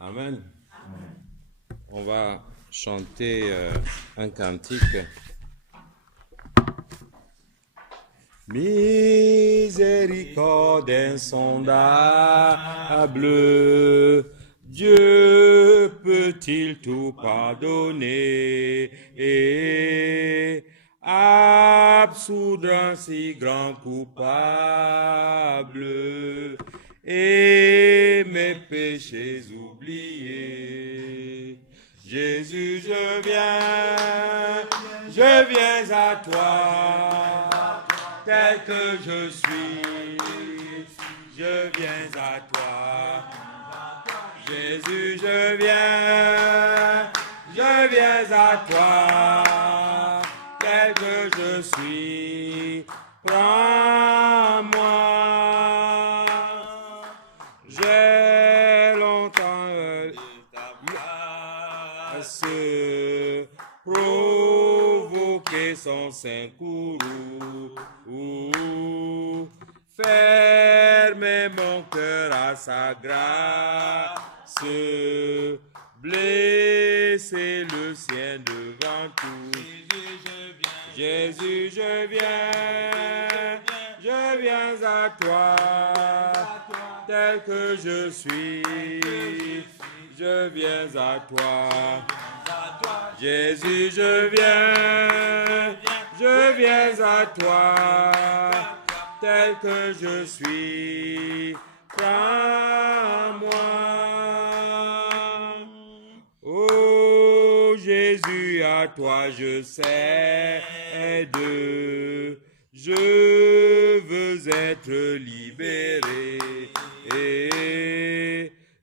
Amen. On va chanter un cantique. Miséricorde insondable, Dieu peut-il tout pardonner et absoudre un si grand coupable et mes péchés oubliés? Jésus, je viens à toi, tel que je suis, je viens à toi. Jésus, je viens à toi, tel que je suis, prends-moi. J'ai longtemps se provoquer son saint courroux, fermer mon cœur à sa grâce, blesser le sien devant tout. Jésus, je viens à toi, tel que je suis, je viens à toi. Jésus, je viens à toi, tel que je suis, prends-moi. Oh Jésus, à toi je cède, je veux être libéré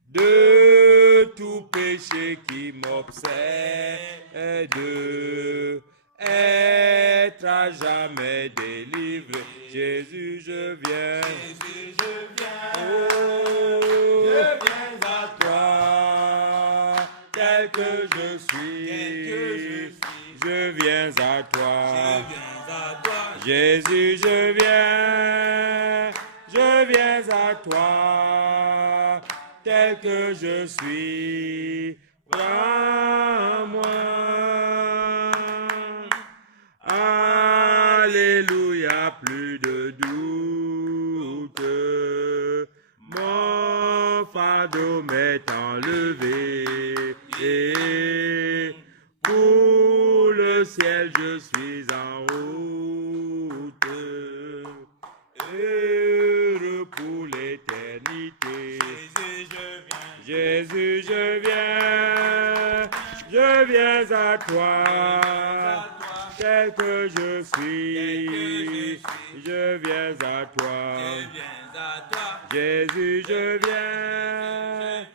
de tout péché qui m'obsède, être à jamais délivré. Jésus, je viens. Oh, je viens à toi, tel que je suis. Je viens à toi. Jésus, je viens à toi, tel que je suis, prends-moi. Alléluia, plus de doute, mon fardeau m'est enlevé, et pour le ciel je suis en route, heureux pour l'éternité. Jésus, je viens à toi, tel que je suis, je viens à toi. Jésus, je viens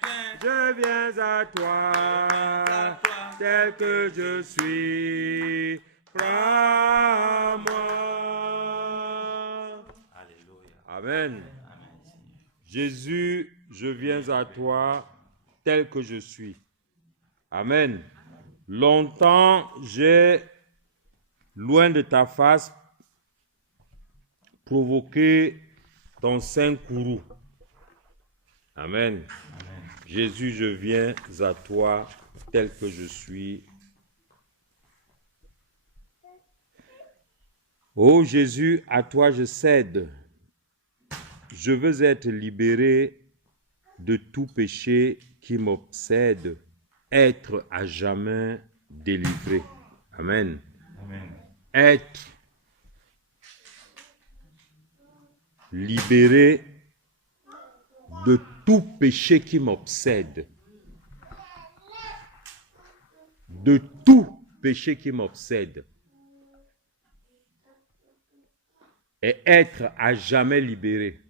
à toi, tel que je suis, prends-moi. Alléluia. Amen. Jésus, je viens à toi, tel que je suis. Amen. Longtemps, j'ai, loin de ta face, provoqué ton saint courroux. Amen. Amen. Jésus, je viens à toi, tel que je suis. Ô Jésus, à toi je cède. Je veux être libéré de tout péché qui m'obsède, être à jamais délivré. Amen. Amen. Être libéré de tout péché qui m'obsède. De tout péché qui m'obsède. Et être à jamais libéré.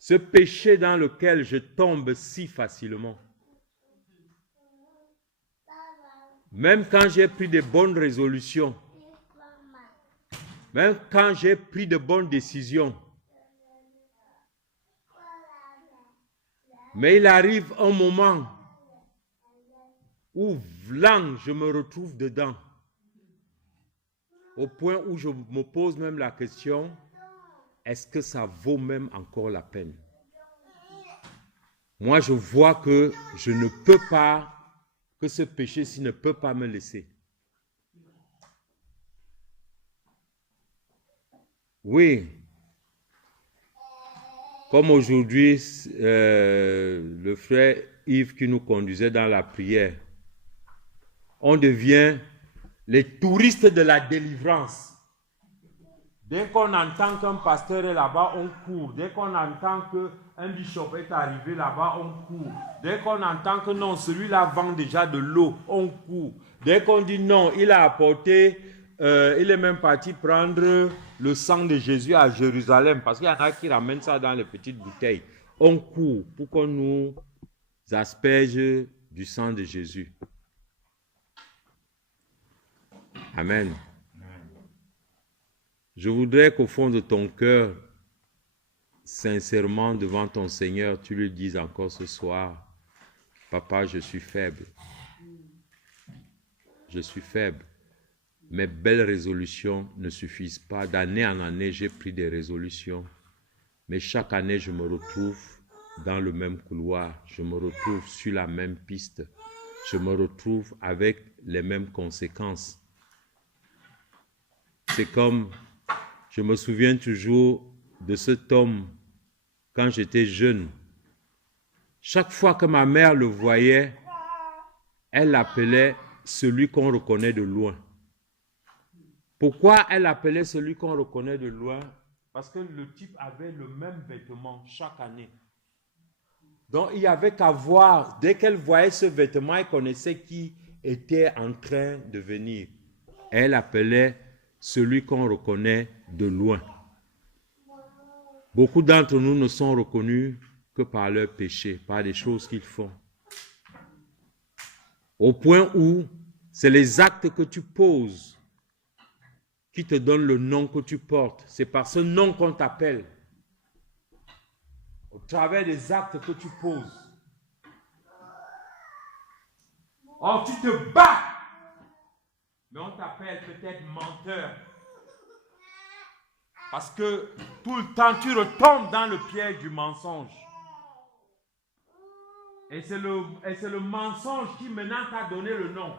Ce péché dans lequel je tombe si facilement. Même quand j'ai pris de bonnes résolutions, même quand j'ai pris de bonnes décisions, mais il arrive un moment où blanc, je me retrouve dedans, au point où je me pose même la question, est-ce que ça vaut même encore la peine? moi je vois que je ne peux pas, que ce péché-ci ne peut pas me laisser. Oui, comme aujourd'hui, le frère Yves qui nous conduisait dans la prière, on devient les touristes de la délivrance. Dès qu'on entend qu'un pasteur est là-bas, on court. Dès qu'on entend qu'un bishop est arrivé là-bas, on court. Dès qu'on entend que non, celui-là vend déjà de l'eau, on court. Dès qu'on dit non, il a apporté, il est même parti prendre le sang de Jésus à Jérusalem, parce qu'il y en a qui ramènent ça dans les petites bouteilles. On court pour qu'on nous asperge du sang de Jésus. Amen. Je voudrais qu'au fond de ton cœur, sincèrement devant ton Seigneur, tu lui dises encore ce soir, Papa, je suis faible. Je suis faible. Mes belles résolutions ne suffisent pas. D'année en année, j'ai pris des résolutions. Mais chaque année, je me retrouve dans le même couloir. Je me retrouve sur la même piste. Je me retrouve avec les mêmes conséquences. C'est comme... Je me souviens toujours de cet homme quand j'étais jeune. Chaque fois que ma mère le voyait, elle l'appelait celui qu'on reconnaît de loin. Pourquoi elle appelait celui qu'on reconnaît de loin? Parce que le type avait le même vêtement chaque année. Donc il n'y avait qu'à voir, dès qu'elle voyait ce vêtement, elle connaissait qui était en train de venir. Elle appelait celui qu'on reconnaît de loin. Beaucoup d'entre nous ne sont reconnus que par leurs péchés, par les choses qu'ils font. Au point où c'est les actes que tu poses qui te donnent le nom que tu portes. C'est par ce nom qu'on t'appelle. Au travers des actes que tu poses. Or, tu te bats, mais on t'appelle peut-être menteur. Parce que tout le temps, tu retombes dans le piège du mensonge. Et c'est le mensonge qui maintenant t'a donné le nom.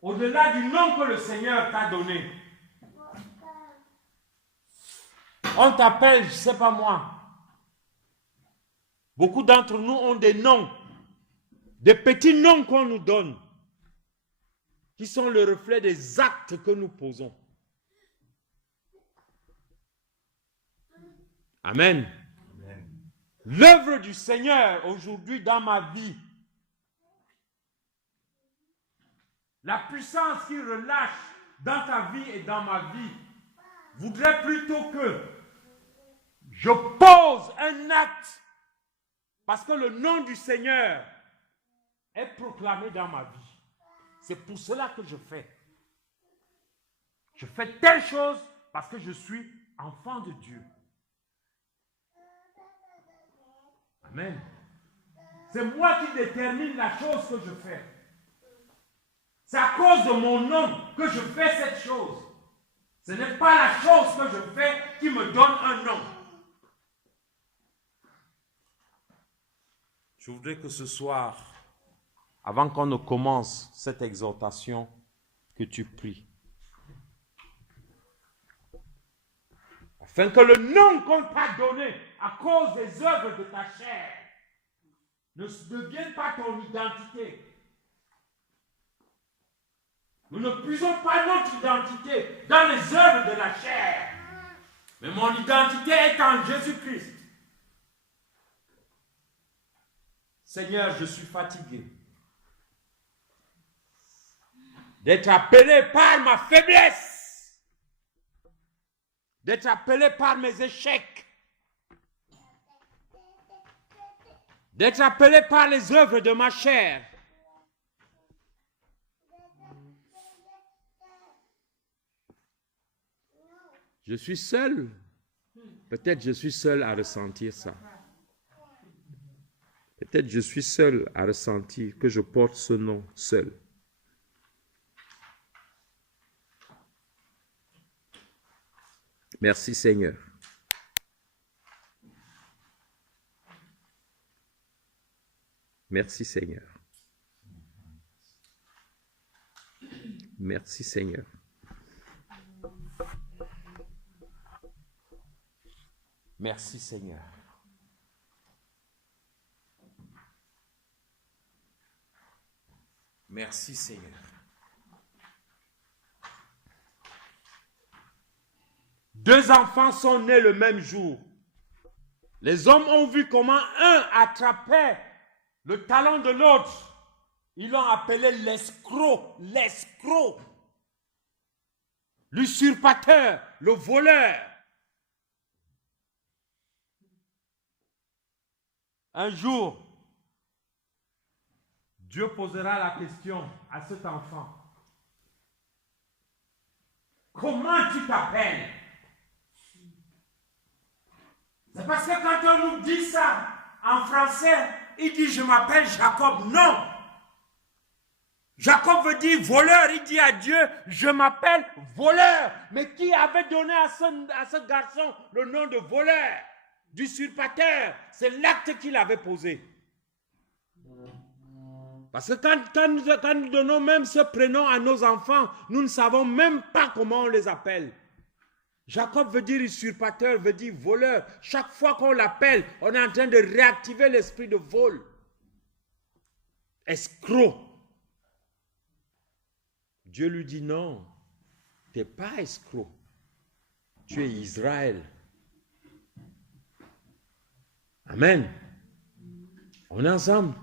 Au-delà du nom que le Seigneur t'a donné. On t'appelle, je ne sais pas moi. Beaucoup d'entre nous ont des noms. Des petits noms qu'on nous donne. Qui sont le reflet des actes que nous posons. Amen. L'œuvre du Seigneur aujourd'hui dans ma vie, la puissance qu'il relâche dans ta vie et dans ma vie, voudrait plutôt que je pose un acte parce que le nom du Seigneur est proclamé dans ma vie. C'est pour cela que je fais. Je fais telle chose parce que je suis enfant de Dieu. Amen. C'est moi qui détermine la chose que je fais. C'est à cause de mon nom que je fais cette chose. Ce n'est pas la chose que je fais qui me donne un nom. Je voudrais que ce soir, avant qu'on ne commence cette exhortation, que tu pries. Afin que le nom qu'on t'a donné à cause des œuvres de ta chair ne devienne pas ton identité. Nous ne puisons pas notre identité dans les œuvres de la chair. Mais mon identité est en Jésus-Christ. Seigneur, je suis fatigué d'être appelé par ma faiblesse, d'être appelé par mes échecs, d'être appelé par les œuvres de ma chair. Je suis seul. Peut-être je suis seul à ressentir ça. Peut-être je suis seul à ressentir que je porte ce nom seul. Merci Seigneur. Merci Seigneur. Merci Seigneur. Merci Seigneur. Merci Seigneur. Deux enfants sont nés le même jour. Les hommes ont vu comment un attrapait le talon de l'autre. Ils l'ont appelé l'escroc, l'usurpateur, le voleur. Un jour, Dieu posera la question à cet enfant. Comment tu t'appelles? C'est parce que quand on nous dit ça en français, il dit je m'appelle Jacob. Non. Jacob veut dire voleur. Il dit à Dieu, je m'appelle voleur. Mais qui avait donné à ce garçon le nom de voleur, d'usurpateur? C'est l'acte qu'il avait posé. Parce que quand nous donnons même ce prénom à nos enfants, nous ne savons même pas comment on les appelle. Jacob veut dire usurpateur, veut dire voleur. Chaque fois qu'on l'appelle, on est en train de réactiver l'esprit de vol. Escroc. Dieu lui dit non, tu n'es pas escroc. Tu es Israël. Amen. On est ensemble.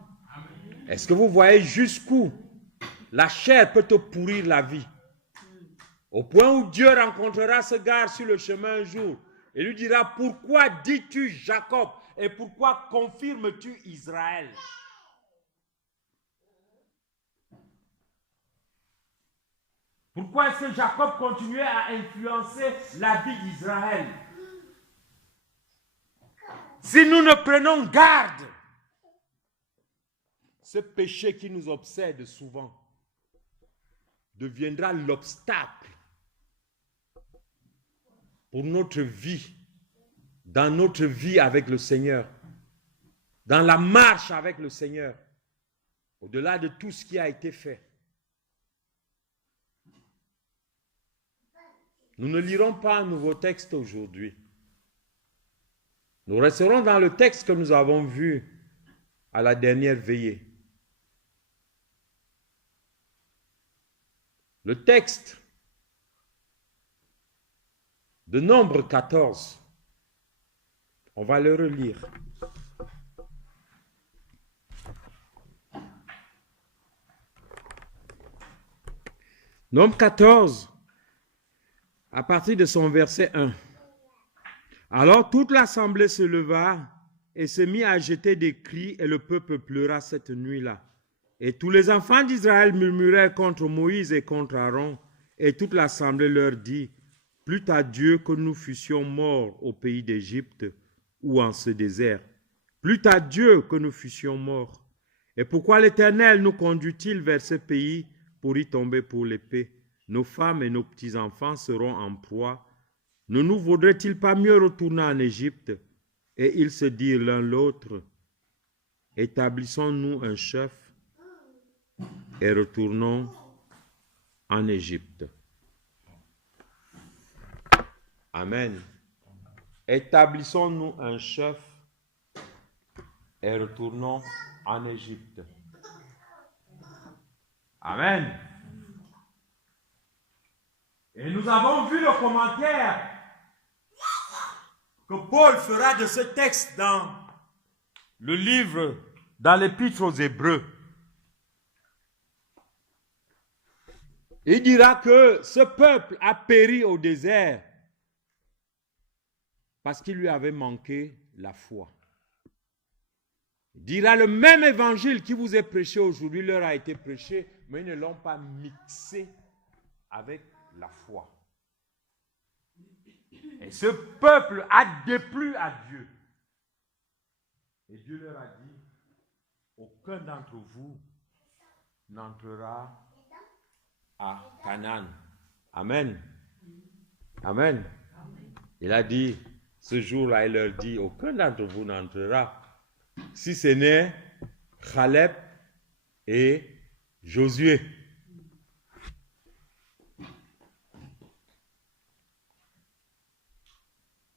Est-ce que vous voyez jusqu'où la chair peut te pourrir la vie? Au point où Dieu rencontrera ce gars sur le chemin un jour et lui dira, pourquoi dis-tu Jacob et pourquoi confirmes-tu Israël? Pourquoi est-ce que Jacob continuait à influencer la vie d'Israël? Si nous ne prenons garde, ce péché qui nous obsède souvent deviendra l'obstacle pour notre vie, dans notre vie avec le Seigneur, dans la marche avec le Seigneur, au-delà de tout ce qui a été fait. Nous ne lirons pas un nouveau texte aujourd'hui. Nous resterons dans le texte que nous avons vu à la dernière veillée. Le texte de Nombre 14, on va le relire. Nombre 14, à partir de son verset 1. Alors toute l'assemblée se leva et se mit à jeter des cris et le peuple pleura cette nuit-là. Et tous les enfants d'Israël murmurèrent contre Moïse et contre Aaron, et toute l'assemblée leur dit, plût à Dieu que nous fussions morts au pays d'Égypte ou en ce désert. Plût à Dieu que nous fussions morts. Et pourquoi l'Éternel nous conduit-il vers ce pays pour y tomber pour l'épée? Nos femmes et nos petits-enfants seront en proie. Ne nous vaudrait-il pas mieux retourner en Égypte? Et ils se dirent l'un l'autre, établissons-nous un chef et retournons en Égypte. Amen. Établissons-nous un chef et retournons en Égypte. Amen. Et nous avons vu le commentaire que Paul fera de ce texte dans le livre, dans l'épître aux Hébreux. Il dira que ce peuple a péri au désert parce qu'il lui avait manqué la foi. Il dira le même évangile qui vous est prêché aujourd'hui leur a été prêché, mais ils ne l'ont pas mixé avec la foi. Et ce peuple a déplu à Dieu. Et Dieu leur a dit, aucun d'entre vous n'entrera à Canaan. Amen. Amen. Il a dit, ce jour-là, il leur dit, aucun d'entre vous n'entrera, si ce n'est Caleb et Josué.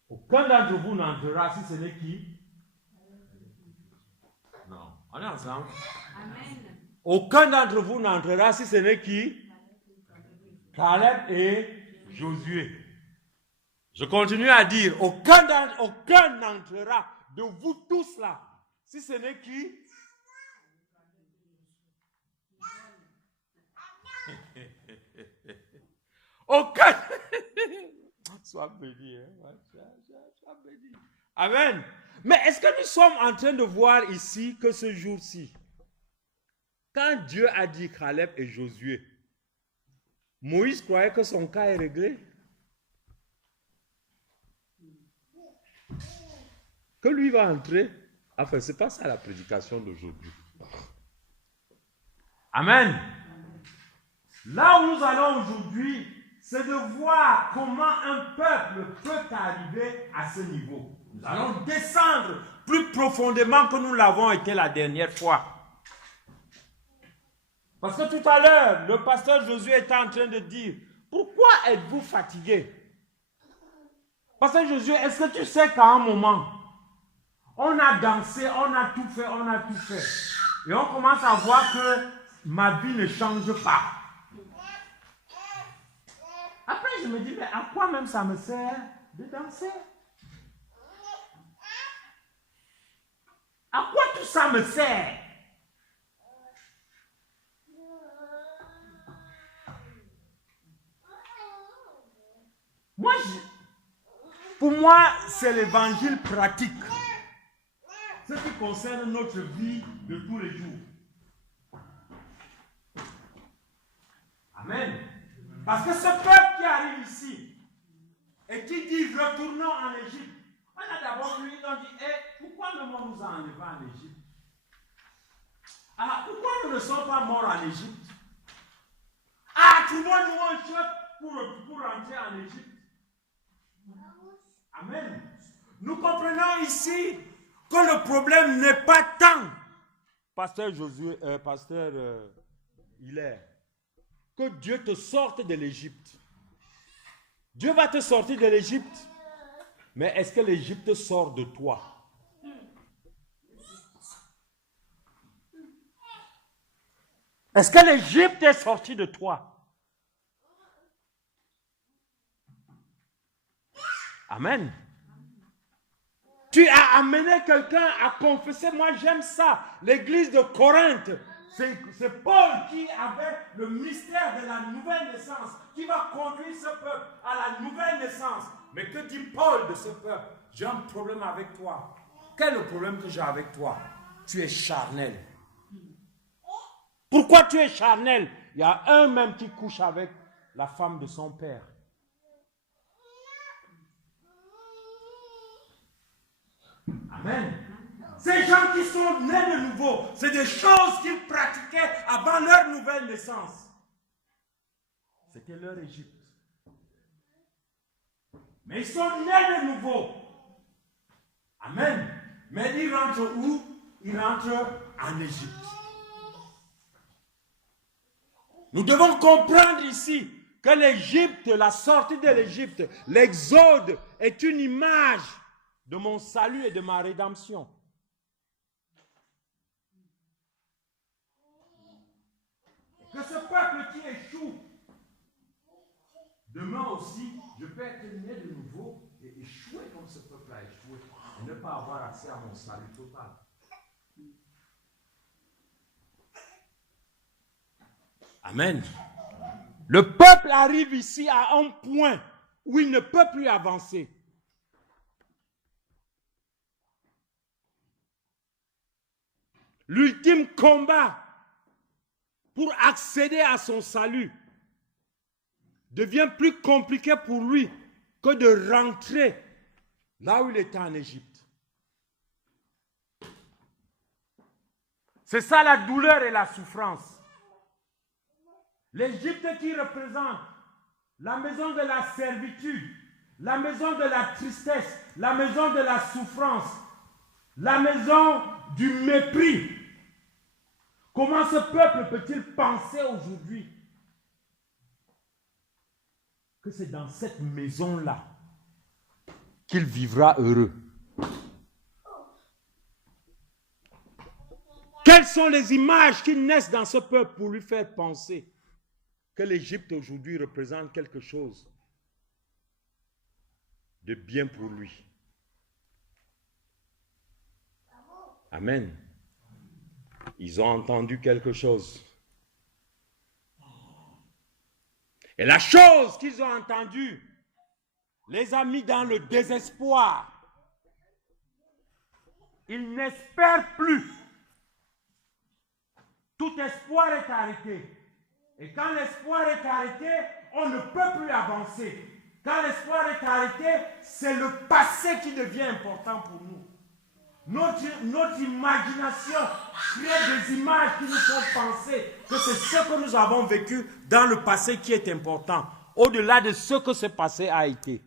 Aucun d'entre vous n'entrera si ce n'est qui? Non, on est ensemble. Amen. Aucun d'entre vous n'entrera si ce n'est qui? Caleb et Josué. Je continue à dire, aucun n'entrera de vous tous là, si ce n'est qui? Aucun. Sois béni. Sois béni. Amen. Mais est-ce que nous sommes en train de voir ici que ce jour-ci, quand Dieu a dit Caleb et Josué, Moïse croyait que son cas est réglé? Que lui va entrer? Enfin, ce n'est pas ça la prédication d'aujourd'hui. Amen. Là où nous allons aujourd'hui, c'est de voir comment un peuple peut arriver à ce niveau. Nous allons descendre plus profondément que nous l'avons été la dernière fois. Parce que tout à l'heure, le pasteur Josué était en train de dire, pourquoi êtes-vous fatigué? Pasteur Josué, est-ce que tu sais qu'à un moment, on a dansé, on a tout fait, on a tout fait. Et on commence à voir que ma vie ne change pas. Après, je me dis, mais à quoi même ça me sert de danser? À quoi tout ça me sert? Pour moi, c'est l'évangile pratique. Ce qui concerne notre vie de tous les jours. Amen. Parce que ce peuple qui arrive ici et qui dit retournons en Égypte, on a d'abord lui dit, pourquoi le monde nous a enlevés en Égypte? Alors pourquoi nous ne sommes pas morts en Égypte? Trouvons-nous un chef pour rentrer en Égypte. Amen. Nous comprenons ici que le problème n'est pas tant, pasteur Josué, Hilaire, que Dieu te sorte de l'Égypte. Dieu va te sortir de l'Égypte. Mais est-ce que l'Égypte sort de toi? Est-ce que l'Égypte est sortie de toi? Amen. Tu as amené quelqu'un à confesser. Moi, j'aime ça. L'église de Corinthe, c'est Paul qui avait le mystère de la nouvelle naissance, qui va conduire ce peuple à la nouvelle naissance. Mais que dit Paul de ce peuple? J'ai un problème avec toi. Quel est le problème que j'ai avec toi? Tu es charnel. Pourquoi tu es charnel? Il y a un même qui couche avec la femme de son père. Amen. Ces gens qui sont nés de nouveau, c'est des choses qu'ils pratiquaient avant leur nouvelle naissance. C'était leur Égypte. Mais ils sont nés de nouveau. Amen. Mais ils rentrent où? Ils rentrent en Égypte. Nous devons comprendre ici que l'Égypte, la sortie de l'Égypte, l'exode est une image de mon salut et de ma rédemption. Que ce peuple qui échoue, demain aussi, je peux être né de nouveau et échouer comme ce peuple a échoué et ne pas avoir accès à mon salut total. Amen. Le peuple arrive ici à un point où il ne peut plus avancer. L'ultime combat pour accéder à son salut devient plus compliqué pour lui que de rentrer là où il était en Égypte. C'est ça la douleur et la souffrance. L'Égypte qui représente la maison de la servitude, la maison de la tristesse, la maison de la souffrance, la maison du mépris. Comment ce peuple peut-il penser aujourd'hui que c'est dans cette maison-là qu'il vivra heureux? Quelles sont les images qui naissent dans ce peuple pour lui faire penser que l'Égypte aujourd'hui représente quelque chose de bien pour lui? Amen. Ils ont entendu quelque chose. Et la chose qu'ils ont entendue les a mis dans le désespoir. Ils n'espèrent plus. Tout espoir est arrêté. Et quand l'espoir est arrêté, on ne peut plus avancer. Quand l'espoir est arrêté, c'est le passé qui devient important pour nous. Notre imagination crée des images qui nous font penser que c'est ce que nous avons vécu dans le passé qui est important, au-delà de ce que ce passé a été.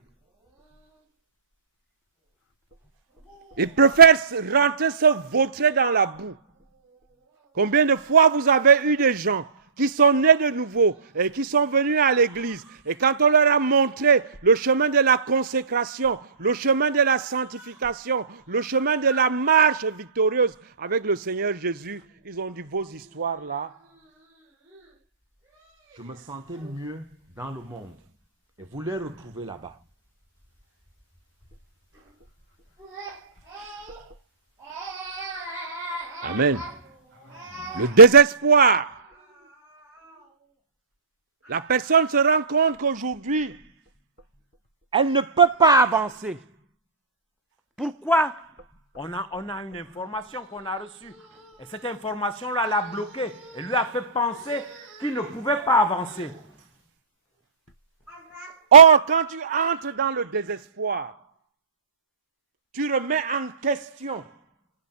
Ils préfèrent rentrer, se vautrer dans la boue. Combien de fois vous avez eu des gens qui sont nés de nouveau et qui sont venus à l'église, et quand on leur a montré le chemin de la consécration, le chemin de la sanctification, le chemin de la marche victorieuse avec le Seigneur Jésus, ils ont dit: vos histoires là, je me sentais mieux dans le monde, et vous les retrouvez là-bas. Amen. Le désespoir. La personne se rend compte qu'aujourd'hui, elle ne peut pas avancer. Pourquoi? On a une information qu'on a reçue. Et cette information-là l'a bloqué et lui a fait penser qu'il ne pouvait pas avancer. Or, quand tu entres dans le désespoir, tu remets en question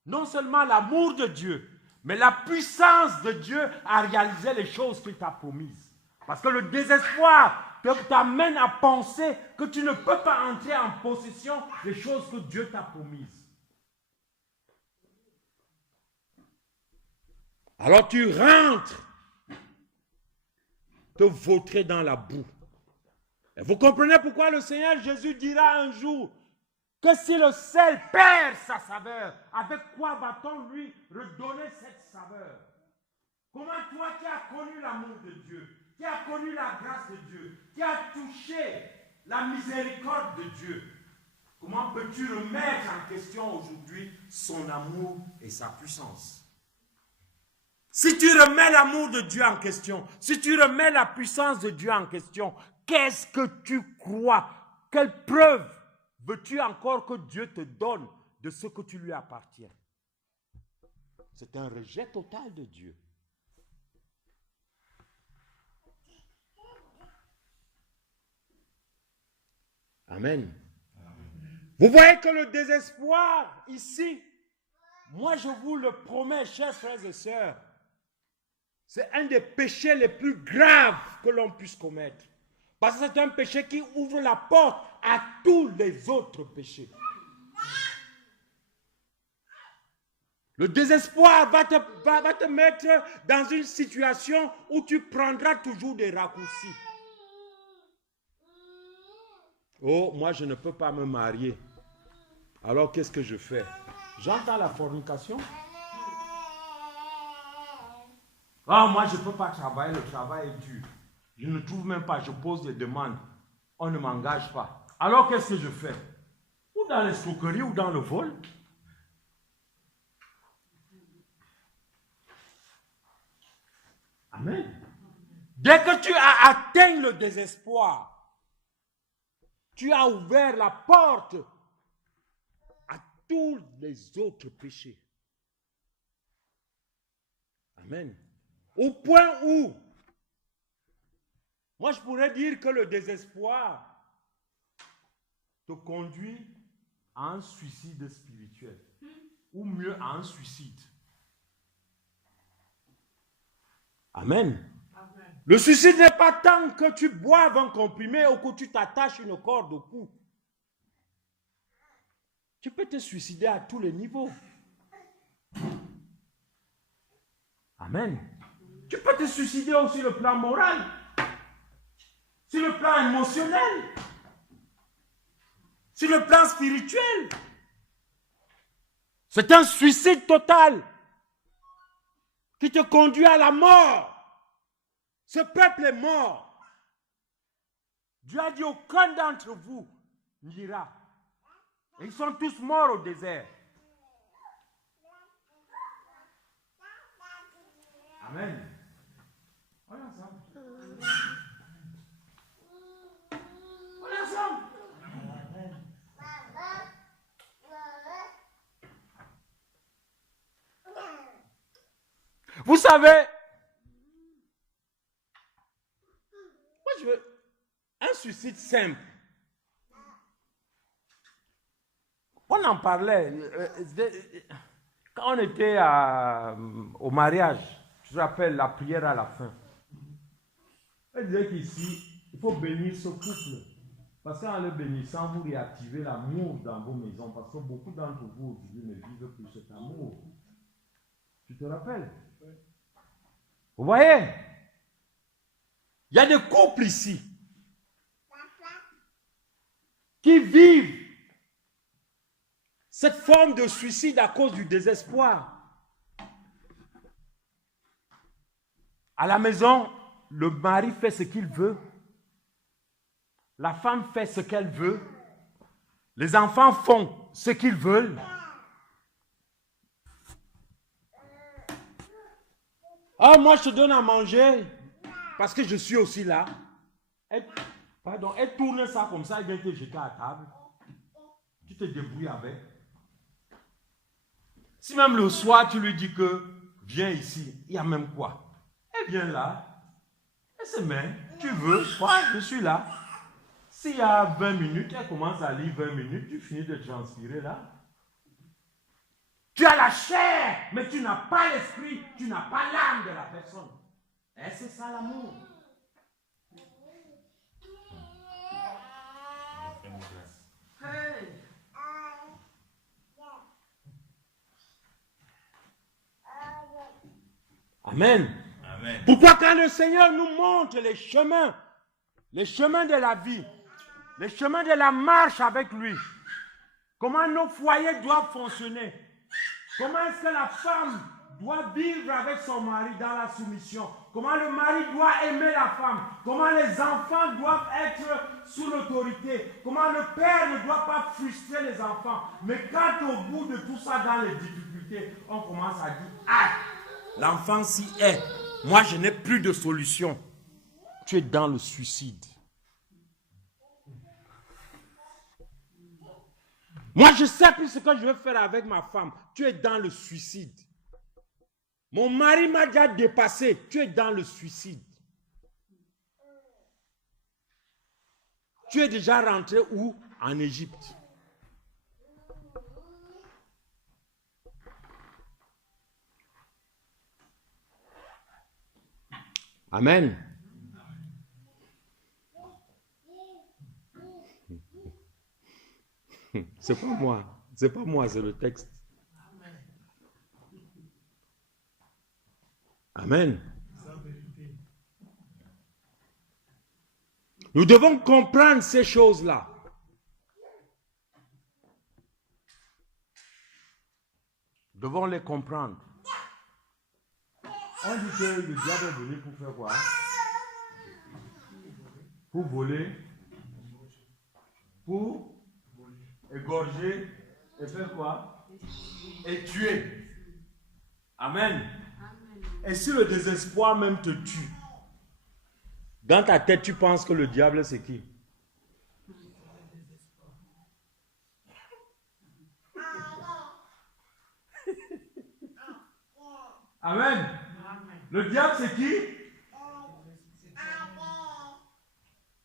non seulement l'amour de Dieu, mais la puissance de Dieu à réaliser les choses qu'il t'a promises. Parce que le désespoir t'amène à penser que tu ne peux pas entrer en possession des choses que Dieu t'a promises. Alors tu rentres te vautrer dans la boue. Et vous comprenez pourquoi le Seigneur Jésus dira un jour que si le sel perd sa saveur, avec quoi va-t-on lui redonner cette saveur? Comment toi qui as connu l'amour de Dieu, qui as connu la grâce de Dieu, qui as touché la miséricorde de Dieu, comment peux-tu remettre en question aujourd'hui son amour et sa puissance? Si tu remets l'amour de Dieu en question, si tu remets la puissance de Dieu en question, qu'est-ce que tu crois? Quelle preuve veux-tu encore que Dieu te donne de ce que tu lui appartiens? C'est un rejet total de Dieu. Amen. Vous voyez que le désespoir ici, moi je vous le promets, chers frères et sœurs, c'est un des péchés les plus graves que l'on puisse commettre. Parce que c'est un péché qui ouvre la porte à tous les autres péchés. Le désespoir va te mettre dans une situation où tu prendras toujours des raccourcis. Oh, moi je ne peux pas me marier. Alors qu'est-ce que je fais? J'entends la fornication. Ah, moi je ne peux pas travailler, le travail est dur. Je ne trouve même pas, je pose des demandes. On ne m'engage pas. Alors qu'est-ce que je fais? Ou dans l'escroquerie ou dans le vol. Amen. Dès que tu as atteint le désespoir, tu as ouvert la porte à tous les autres péchés. Amen. Au point où, moi je pourrais dire que le désespoir te conduit à un suicide spirituel, ou mieux à un suicide. Amen. Amen. Le suicide n'est pas tant que tu boives un comprimé ou que tu t'attaches une corde au cou. Tu peux te suicider à tous les niveaux. Amen. Amen. Tu peux te suicider aussi sur le plan moral, sur le plan émotionnel, sur le plan spirituel. C'est un suicide total qui te conduit à la mort. Ce peuple est mort. Dieu a dit aucun d'entre vous n'ira. Et ils sont tous morts au désert. Amen. On est ensemble. On est ensemble. Vous savez, moi je veux un suicide simple. On en parlait quand on était au mariage. Je te rappelle la prière à la fin. Elle disait qu'ici, il faut bénir ce couple. Parce qu'en le bénissant, vous réactivez l'amour dans vos maisons. Parce que beaucoup d'entre vous aujourd'hui ne vivent plus cet amour. Tu te rappelles? Vous voyez? Il y a des couples ici qui vivent cette forme de suicide à cause du désespoir. À la maison, le mari fait ce qu'il veut. La femme fait ce qu'elle veut. Les enfants font ce qu'ils veulent. Ah, moi, je te donne à manger parce que je suis aussi là. Elle tourne ça comme ça, elle vient te jeter à table. Tu te débrouilles avec. Si même le soir, tu lui dis que viens ici, il y a même quoi? Elle vient là, elle se met, tu veux, moi, je suis là. S'il y a 20 minutes, elle commence à lire 20 minutes, tu finis de transpirer là. Tu as la chair, mais tu n'as pas l'esprit, tu n'as pas l'âme de la personne. Et c'est ça l'amour. Hey. Amen. Amen. Pourquoi quand le Seigneur nous montre les chemins de la vie, les chemins de la marche avec lui, comment nos foyers doivent fonctionner, comment est-ce que la femme doit vivre avec son mari dans la soumission, comment le mari doit aimer la femme, comment les enfants doivent être sous l'autorité, comment le père ne doit pas frustrer les enfants. Mais quand au bout de tout ça, dans les difficultés, on commence à dire « Ah, l'enfant s'y est, moi je n'ai plus de solution. » Tu es dans le suicide. Moi, je sais plus ce que je vais faire avec ma femme. Tu es dans le suicide. Mon mari m'a déjà dépassé. Tu es dans le suicide. Tu es déjà rentré où? En Égypte. Amen. C'est pas moi. C'est pas moi, c'est le texte. Amen. Nous devons comprendre ces choses-là. Nous devons les comprendre. On dit que le diable est venu pour faire quoi? Pour voler, pour égorger et faire quoi? Et tuer. Amen. Et si le désespoir même te tue, dans ta tête, tu penses que le diable, c'est qui? Amen. Le diable, c'est qui?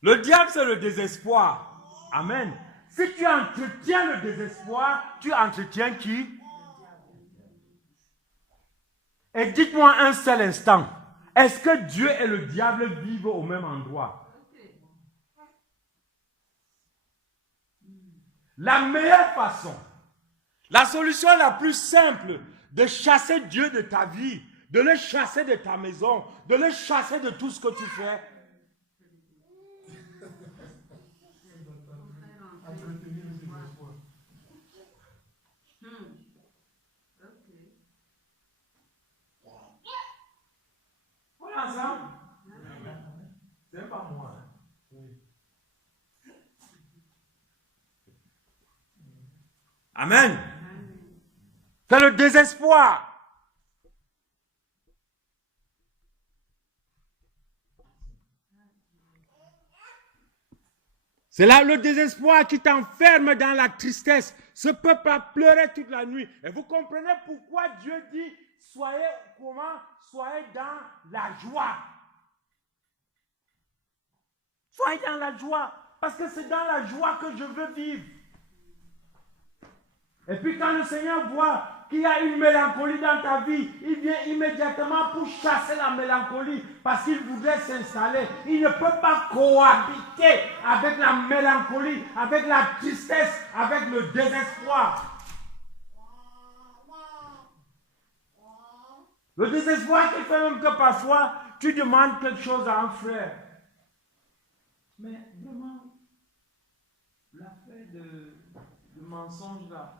Le diable, c'est le désespoir. Amen. Si tu entretiens le désespoir, tu entretiens qui? Et dites-moi un seul instant, est-ce que Dieu et le diable vivent au même endroit? La meilleure façon, la solution la plus simple de chasser Dieu de ta vie, de les chasser de ta maison, de les chasser de tout ce que tu fais. On est ensemble? C'est pas moi. Amen. C'est le désespoir. C'est là le désespoir qui t'enferme dans la tristesse. Ce peuple a pleuré toute la nuit. Et vous comprenez pourquoi Dieu dit, soyez comment? Soyez dans la joie. Soyez dans la joie. Parce que c'est dans la joie que je veux vivre. Et puis quand le Seigneur voit qu'il y a une mélancolie dans ta vie, il vient immédiatement pour chasser la mélancolie parce qu'il voudrait s'installer. Il ne peut pas cohabiter avec la mélancolie, avec la tristesse, avec le désespoir. Le désespoir qui fait même que parfois tu demandes quelque chose à un frère. Mais vraiment, l'affaire de mensonge là,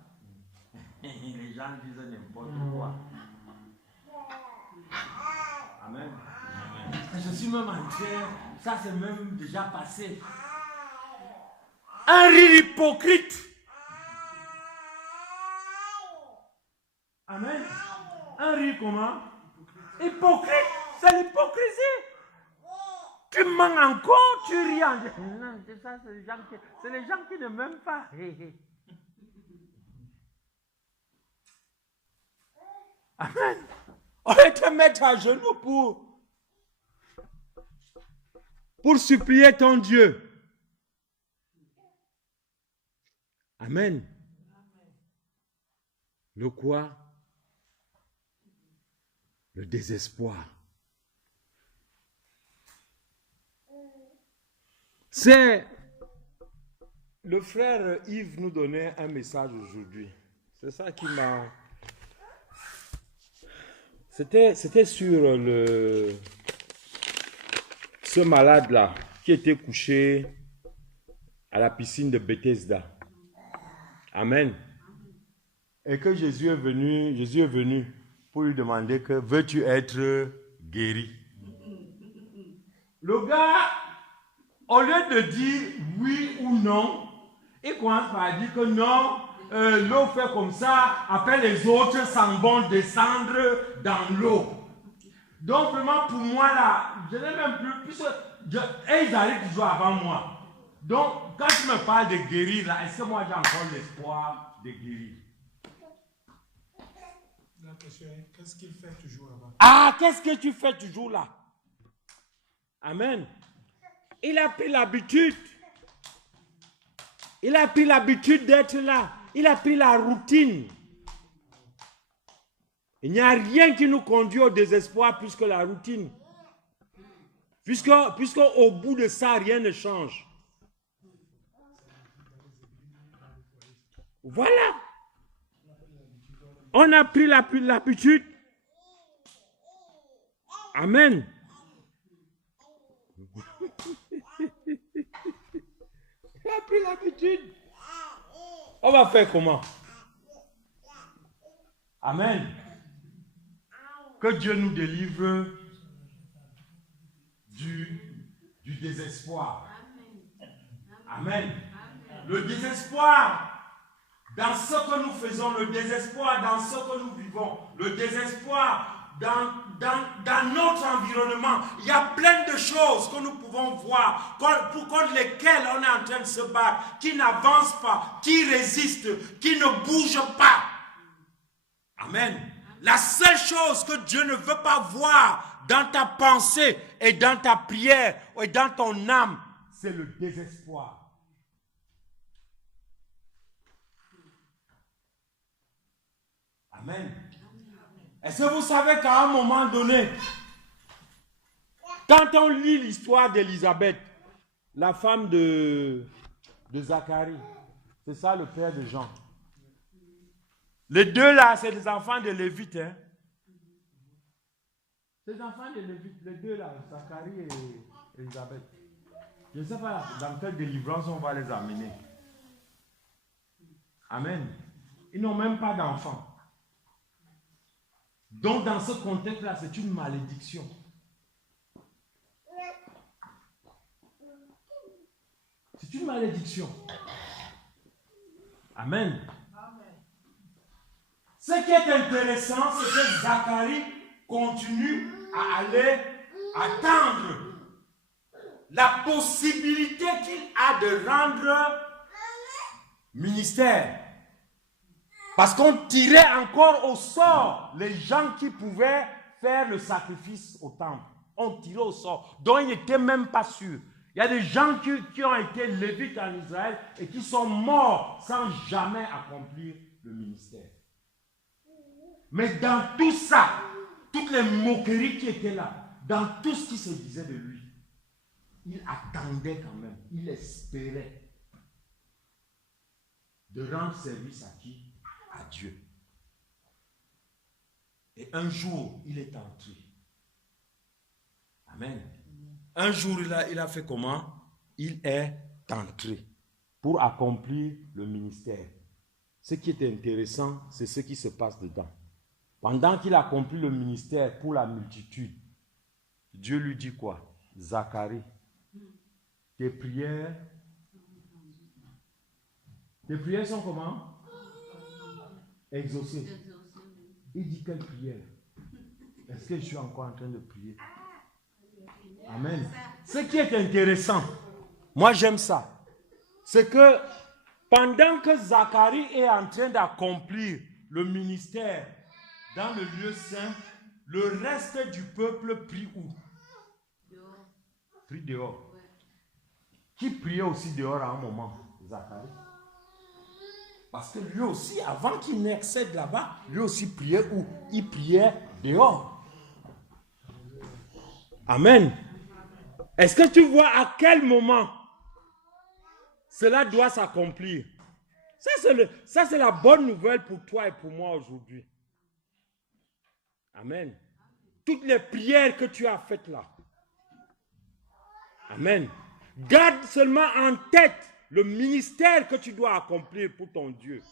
les gens disent n'importe quoi. Amen. Je suis même en train, ça c'est même déjà passé. Un rire hypocrite. Amen. Un rire comment? Hypocrite. C'est l'hypocrisie. Tu mens encore, tu ris en disant, non, c'est ça, c'est les gens qui ne m'aiment pas. Amen. On va te mettre à genoux pour supplier ton Dieu. Amen. Le quoi? Le désespoir. C'est le frère Yves nous donnait un message aujourd'hui. C'est ça qui m'a... C'était sur ce malade-là qui était couché à la piscine de Bethesda. Amen. Et que Jésus est venu pour lui demander que veux-tu être guéri? Le gars, au lieu de dire oui ou non, il commence par dire que non, l'eau fait comme ça, après les autres s'en vont descendre dans l'eau. Donc vraiment pour moi là, je n'ai même plus, puisque ils arrivent toujours avant moi. Donc quand tu me parles de guérir là, est-ce que moi j'ai encore l'espoir de guérir? La question est, qu'est-ce qu'il fait toujours là-bas? Ah, qu'est-ce que tu fais toujours là? Amen. Il a pris l'habitude. Il a pris l'habitude d'être là. Il a pris la routine. Il n'y a rien qui nous conduit au désespoir plus que la routine. Puisque au bout de ça, rien ne change. Voilà. On a pris l'habitude. Amen. On a pris l'habitude. On va faire comment? Amen. Que Dieu nous délivre du désespoir. Amen. Le désespoir dans ce que nous faisons, le désespoir dans ce que nous vivons, le désespoir dans notre environnement. Il y a plein de choses que nous pouvons voir, contre lesquelles on est en train de se battre, qui n'avancent pas, qui résistent, qui ne bougent pas. Amen. La seule chose que Dieu ne veut pas voir dans ta pensée et dans ta prière et dans ton âme, c'est le désespoir. Amen. Est-ce que vous savez qu'à un moment donné, quand on lit l'histoire d'Élisabeth, la femme de Zacharie, c'est ça le père de Jean. Les deux là, c'est des enfants de Lévite. Hein? Ces enfants de Lévite, les deux là, Zacharie et Élisabeth. Je ne sais pas dans quelle délivrance on va les amener. Amen. Ils n'ont même pas d'enfants. Donc dans ce contexte-là, c'est une malédiction. C'est une malédiction. Amen. Ce qui est intéressant, c'est que Zacharie continue à aller attendre la possibilité qu'il a de rendre ministère. Parce qu'on tirait encore au sort les gens qui pouvaient faire le sacrifice au temple. On tirait au sort. Donc il n'était même pas sûr. Il y a des gens qui ont été lévites en Israël et qui sont morts sans jamais accomplir le ministère. Mais dans tout ça, toutes les moqueries qui étaient là, dans tout ce qui se disait de lui, il attendait quand même, il espérait de rendre service à qui? À Dieu. Et un jour, il est entré. Amen. Un jour, il a fait comment? Il est entré pour accomplir le ministère. Ce qui est intéressant, c'est ce qui se passe dedans. Pendant qu'il accomplit le ministère pour la multitude, Dieu lui dit quoi? Zacharie, tes prières sont comment? Exaucées. Il dit quelle prière? Est-ce que je suis encore en train de prier? Amen. Ce qui est intéressant, moi j'aime ça, c'est que pendant que Zacharie est en train d'accomplir le ministère dans le lieu saint, le reste du peuple prie où? Dehors. Prie dehors. Ouais. Qui priait aussi dehors à un moment? Zacharie. Parce que lui aussi, avant qu'il n'accède là-bas, lui aussi priait où? Il priait dehors. Amen. Est-ce que tu vois à quel moment cela doit s'accomplir? Ça, c'est la bonne nouvelle pour toi et pour moi aujourd'hui. Amen. Toutes les prières que tu as faites là. Amen. Garde seulement en tête le ministère que tu dois accomplir pour ton Dieu.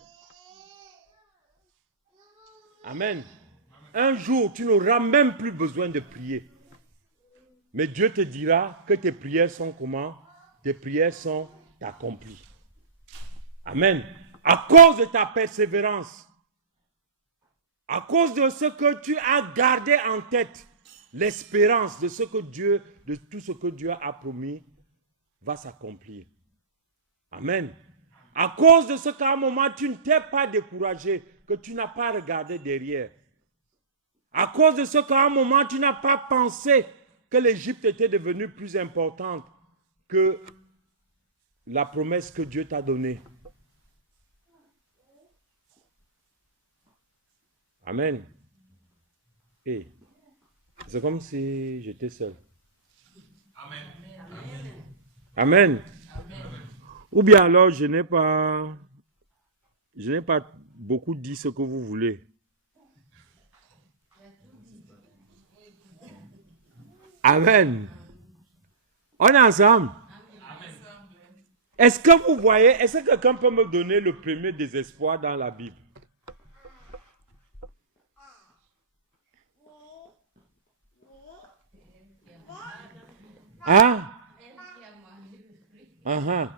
Amen. Un jour, tu n'auras même plus besoin de prier. Mais Dieu te dira que tes prières sont comment? Tes prières sont accomplies. Amen. À cause de ta persévérance, à cause de ce que tu as gardé en tête, l'espérance de ce que Dieu, de tout ce que Dieu a promis, va s'accomplir. Amen. À cause de ce qu'à un moment, tu ne t'es pas découragé, que tu n'as pas regardé derrière. À cause de ce qu'à un moment, tu n'as pas pensé que l'Égypte était devenue plus importante que la promesse que Dieu t'a donnée. Amen. Et c'est comme si j'étais seul. Amen. Amen. Amen. Ou bien alors je n'ai pas beaucoup dit ce que vous voulez. Amen. On est ensemble. Amen. Est-ce que vous voyez, est-ce que quelqu'un peut me donner le premier désespoir dans la Bible? Ah? Uh-huh.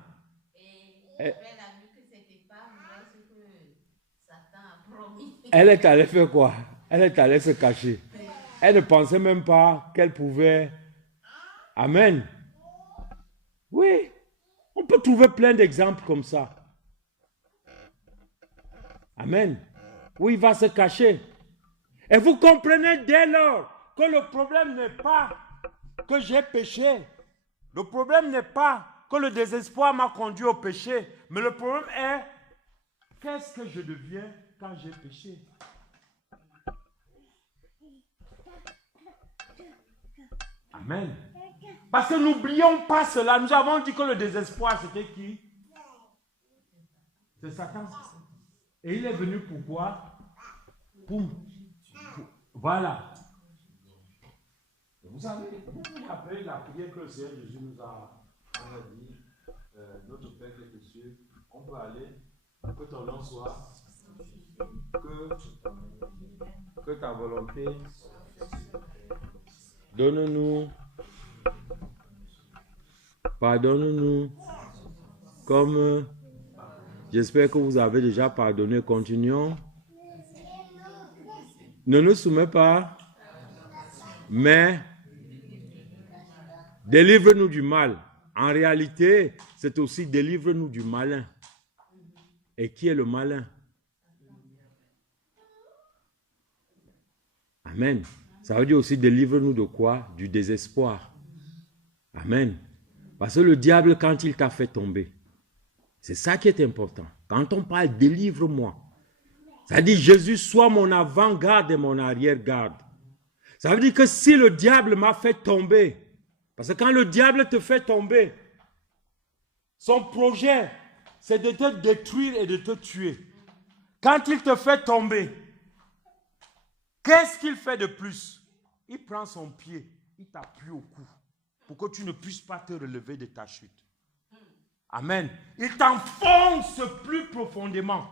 Elle est allée faire quoi? Elle est allée se cacher. Elle ne pensait même pas qu'elle pouvait... Amen. Oui. On peut trouver plein d'exemples comme ça. Amen. Où il va se cacher. Et vous comprenez dès lors que le problème n'est pas que j'ai péché. Le problème n'est pas que le désespoir m'a conduit au péché. Mais le problème est, qu'est-ce que je deviens quand j'ai péché? Amen. Parce que n'oublions pas cela. Nous avons dit que le désespoir, c'était qui? C'est Satan. Et il est venu pour quoi? Voilà. savez, après la prière que le Seigneur Jésus nous a dit, notre Père qui est aux cieux, on peut aller, que ton nom soit, que ta volonté, donne-nous, pardonne-nous, comme j'espère que vous avez déjà pardonné. Continuons. Ne nous soumets pas, mais délivre-nous du mal. En réalité, c'est aussi délivre-nous du malin. Et qui est le malin? Amen. Ça veut dire aussi délivre-nous de quoi? Du désespoir. Amen. Parce que le diable, quand il t'a fait tomber, c'est ça qui est important. Quand on parle délivre-moi, ça dit Jésus soit mon avant-garde et mon arrière-garde. Ça veut dire que si le diable m'a fait tomber, parce que quand le diable te fait tomber, son projet, c'est de te détruire et de te tuer. Quand il te fait tomber, qu'est-ce qu'il fait de plus? Il prend son pied, il t'appuie au cou pour que tu ne puisses pas te relever de ta chute. Amen. Il t'enfonce plus profondément.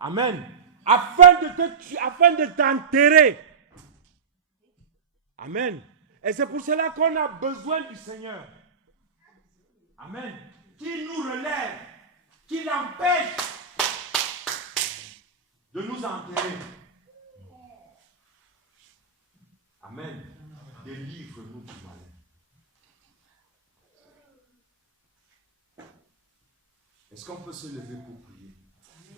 Amen. Afin de t'enterrer. Amen. Et c'est pour cela qu'on a besoin du Seigneur. Amen. Qui nous relève, qui l'empêche de nous enterrer. Amen. Délivre-nous du malin. Est-ce qu'on peut se lever pour prier?